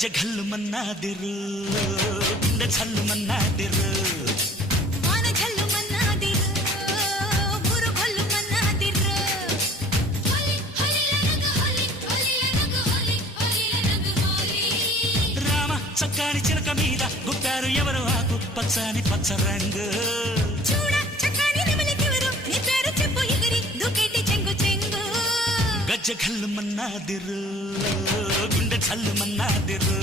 గజ్జె ఘల్లు మన్నాదిరు గుండె ఛల్లు మన్నాదిరు వాన ఝల్లు మన్నాదిరు ఊరు ఘల్లు మన్నాదిరు హోలీ హోలీ లనగ హోలీ హోలీ లనగ హోలీ హోలీ లనగ హోలీ రామ చక్కని చిలక మీద గుప్పారు ఎవరు ఆకు పచ్చని పచ్చ రంగు చూడ చక్కని నెమలికెవరు నీ పేరు చెప్పు ఎగిరి దుకేటి చెంగు చెంగు గజ్జె ఘల్లు మన్నాదిరు గుండె ఛల్లు మన్నాదిరు